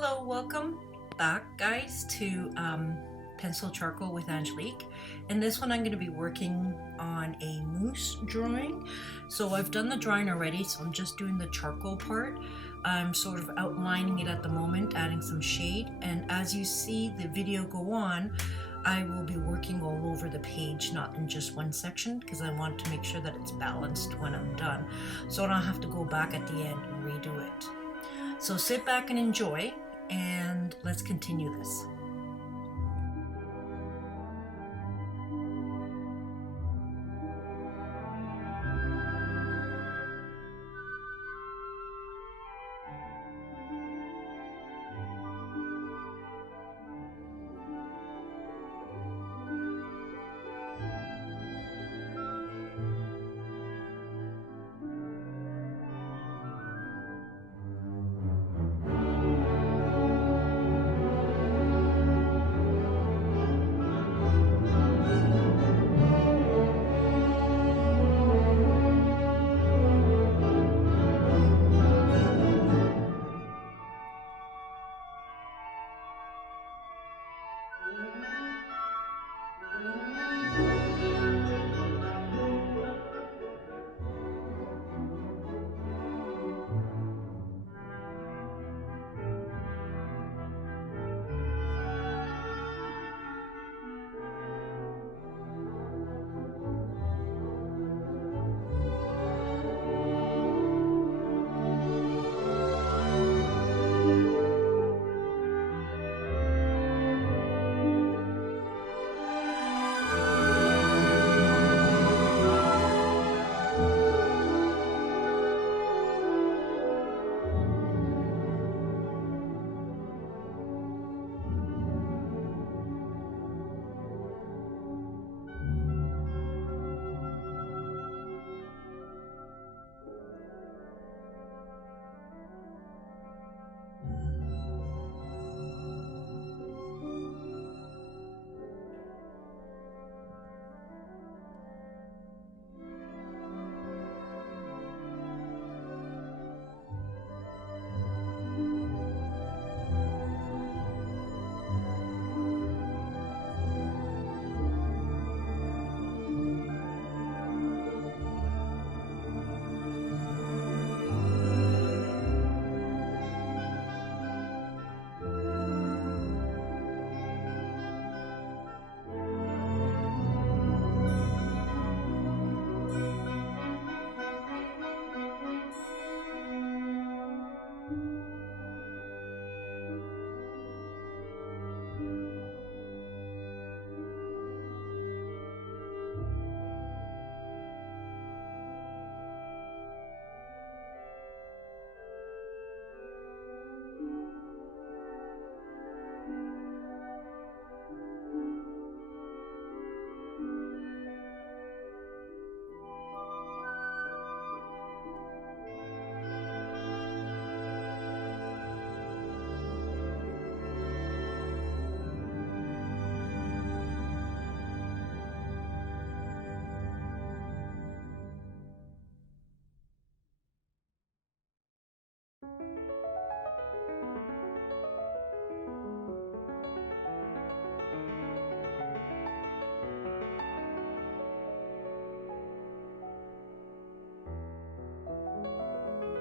Hello, welcome back guys to Pencil Charcoal with Angelique. In this one I'm going to be working on a moose drawing. So I've done the drawing already, so I'm just doing the charcoal part. I'm sort of outlining it at the moment, adding some shade, and as you see the video go on, I will be working all over the page, not in just one section, because I want to make sure that it's balanced when I'm done, so I don't have to go back at the end and redo it. So sit back and enjoy, and let's continue this.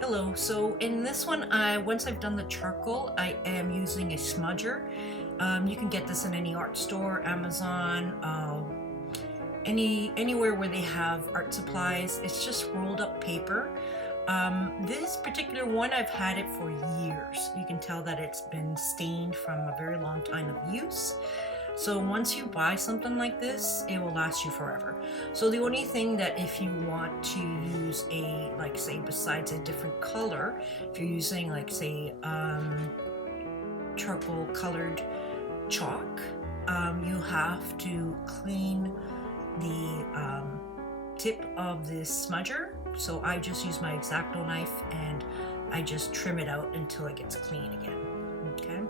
Hello, so in this one, once I've done the charcoal, I am using a smudger. You can get this in any art store, Amazon, anywhere where they have art supplies. It's just rolled up paper. This particular one, I've had it for years. You can tell that it's been stained from a very long time of use. So once you buy something like this, it will last you forever. So the only thing that if you want to use a, like say, besides a different color, if you're using like say charcoal colored chalk, you have to clean the tip of this smudger. So I just use my X-Acto knife and I just trim it out until it gets clean again. Okay.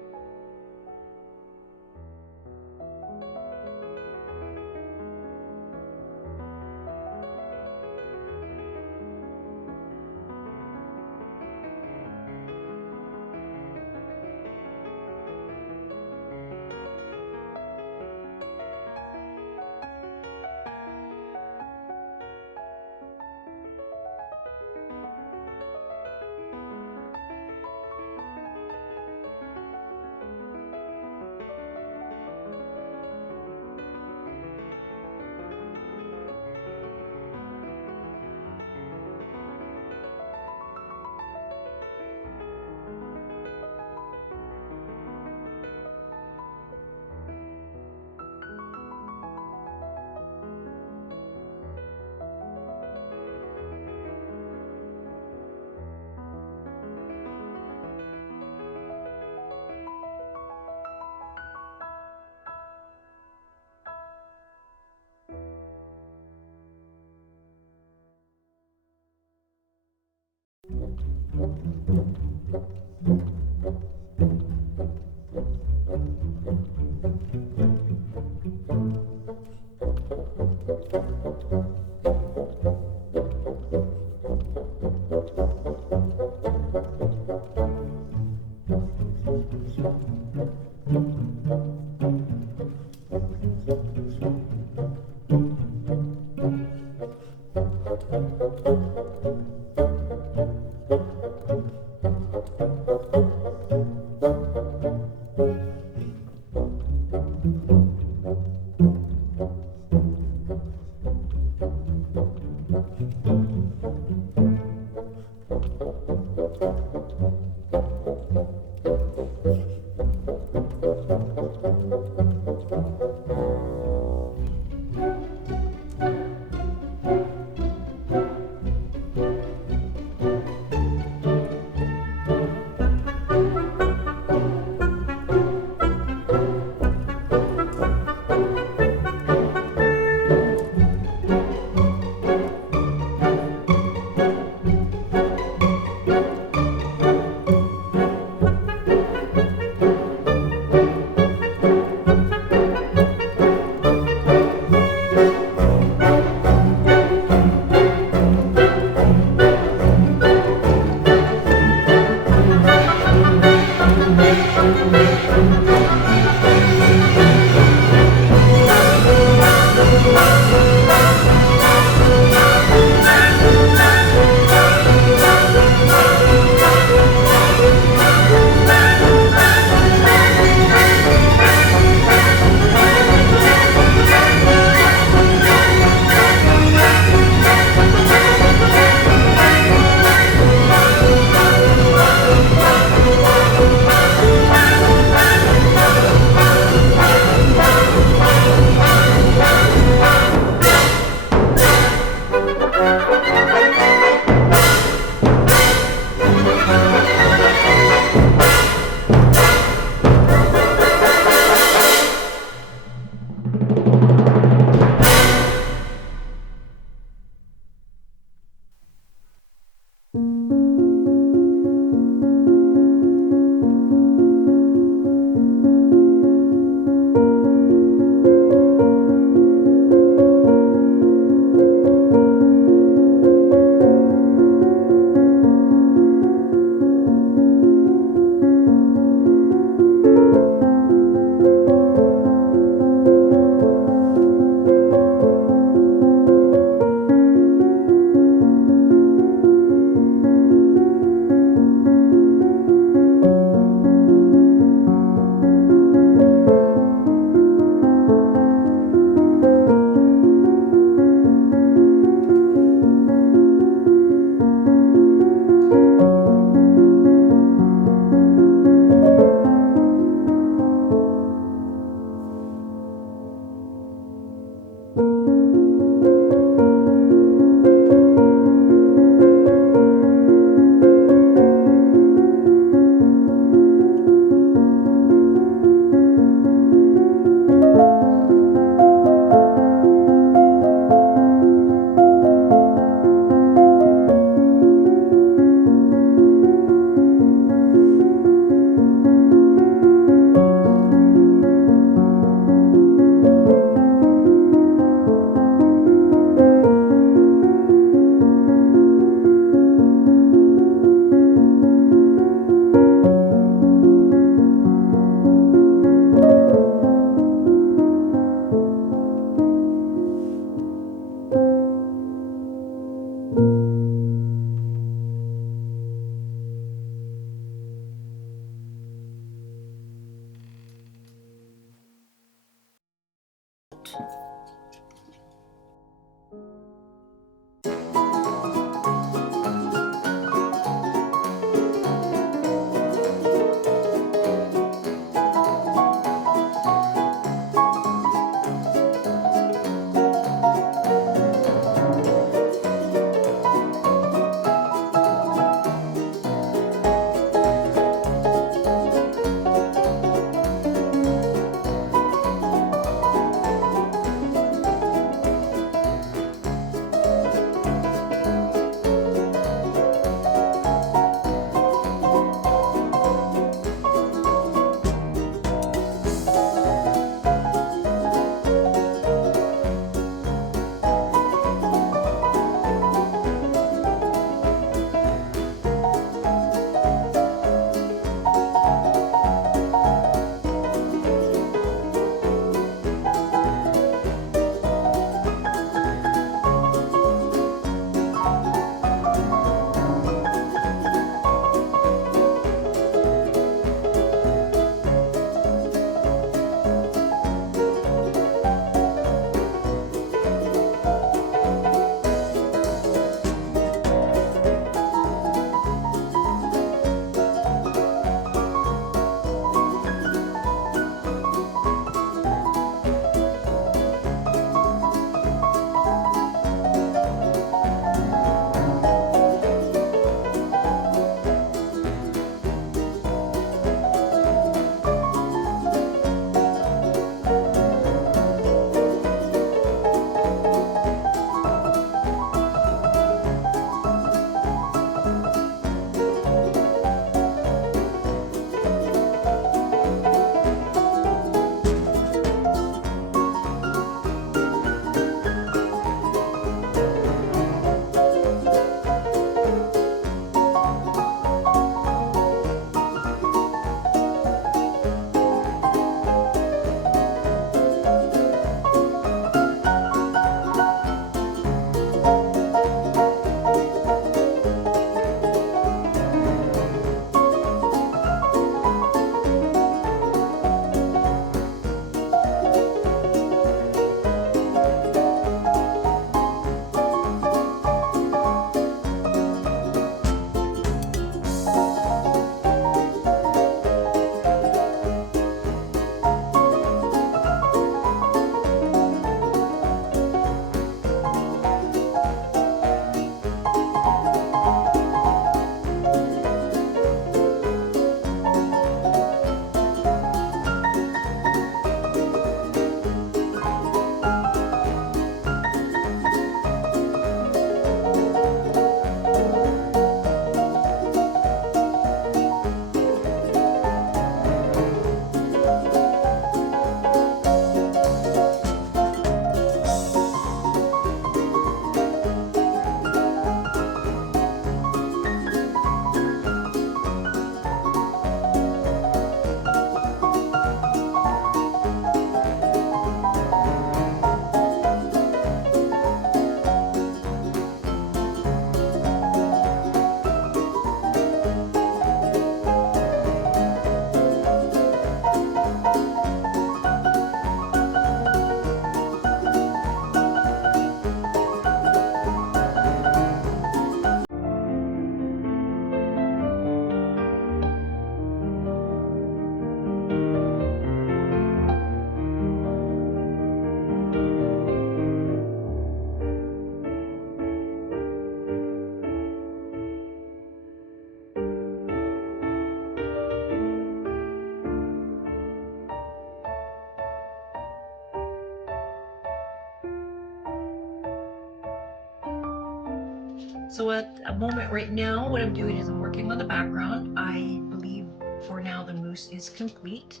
So at a moment right now, what I'm doing is I'm working on the background. I believe for now the moose is complete.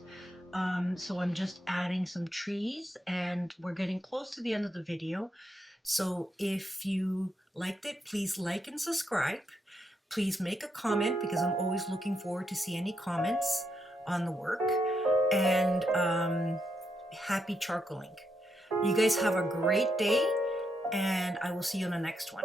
So I'm just adding some trees and we're getting close to the end of the video. So if you liked it, please like and subscribe. Please make a comment because I'm always looking forward to see any comments on the work. And happy charcoaling. You guys have a great day and I will see you on the next one.